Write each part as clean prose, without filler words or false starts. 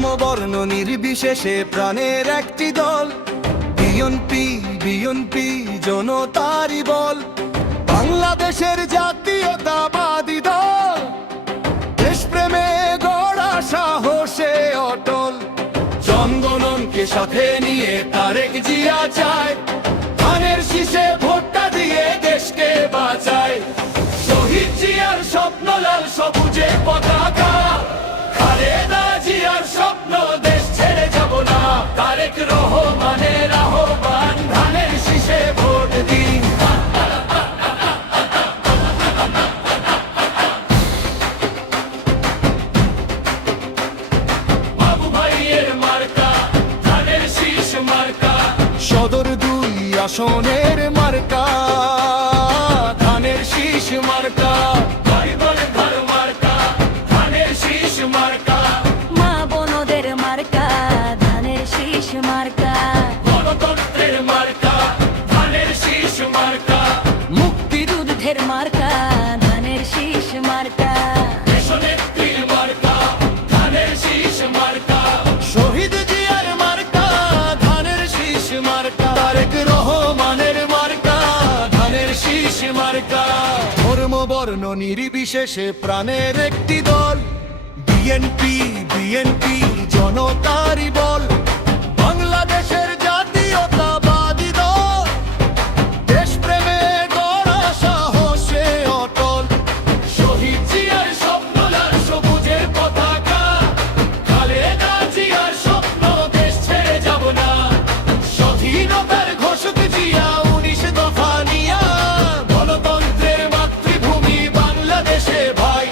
ধর্ম বর্ণ নির্বিশেষে প্রাণের একটি দল, বিএনপি জনতারই বল। বাংলাদেশের জাতীয়তাবাদী দল, দেশপ্রেমে গড়া সাহসে অটল। জনগণকে সাথে নিয়ে তারেক জিয়া চায়, ধানের শীষে ভোটটা দিয়ে দেশকে বাঁচায়। শহীদ জিয়ার স্বপ্ন লাল সবুজে পতাকা, খালেদা জিয়ার স্বপ্ন দেশ ছেড়ে যাব না। তারেক রহমানের আহ্বান, ধানের শীষে ভোট দিন। বাবু ভাইয়ের মার্কা, ধানের শীষ মার্কা। সদর 2 আসনের মার্কা, ধানের শীষ মার্কা। ঘর মার্কা, ধানের শীষ মার্কা। মা বোনদের মার্কা, ধানের শীষ মার্কা। গণতন্ত্রের মার্কা, ধানের শীষ মার্কা। মুক্তিযুদ্ধের মার্কা, ধানের শীষ মার্কা। দেশনেত্রীর মার্কা, ধানের শীষ মার্কা। শহীদ জিয়ার মার্কা, ধানের শীষ মার্কা। তারেক রহমানের মার্কা, ধানের শীষ মার্কা। ধর্ম বর্ণ নির্বিশেষে প্রাণের একটি দল, বিএনপি জনতারই বল। বাংলাদেশের জাতীয়তাবাদী দল, দেশপ্রেমে গড়া সাহসে অটল। শহীদ জিয়ার স্বপ্ন লাল সবুজের পতাকা, খালেদা জিয়ার স্বপ্ন দেশ ছেড়ে যাব না। স্বাধীনতার ঘোষক জিয়া 19 দফা নিয়া, গণতন্ত্রের মাতৃভূমি বাংলাদেশে ভাই।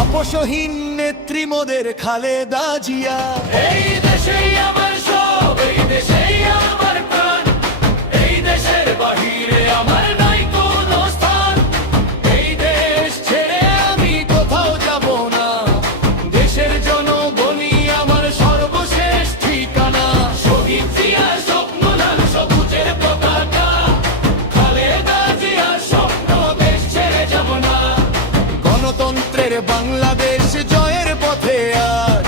আপসহীন নেত্রী মোদের খালেদা জিয়া। এই দেশেই আমার সব, এই দেশেই আমার প্রাণ। এই দেশের বাহিরে আমার নাই কোনো স্থান। এই দেশ ছেড়ে আমি কোথাও যাব না। দেশের জনগণই আমার সর্বশেষ ঠিকানা। শহীদ জিয়ার স্বপ্ন লাল সবুজের পতাকা, খালেদা জিয়ার স্বপ্ন দেশ ছেড়ে যাব না। গণতন্ত্রের বাংলাদেশ জয়ের পথে আজ,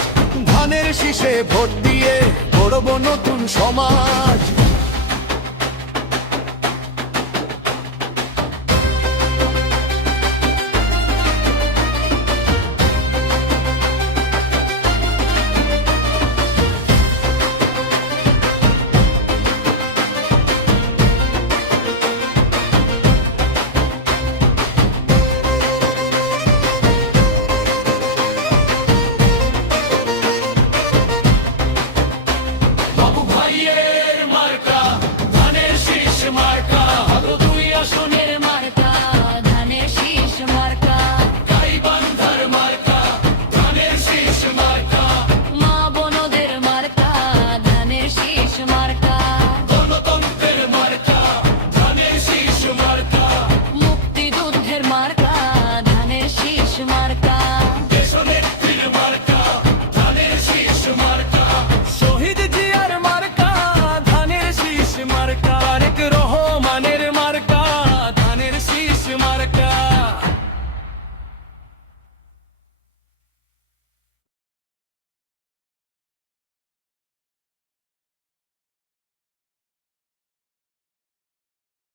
ধানের শীষে ভোট দিয়ে গড়ব নতুন সমাজ।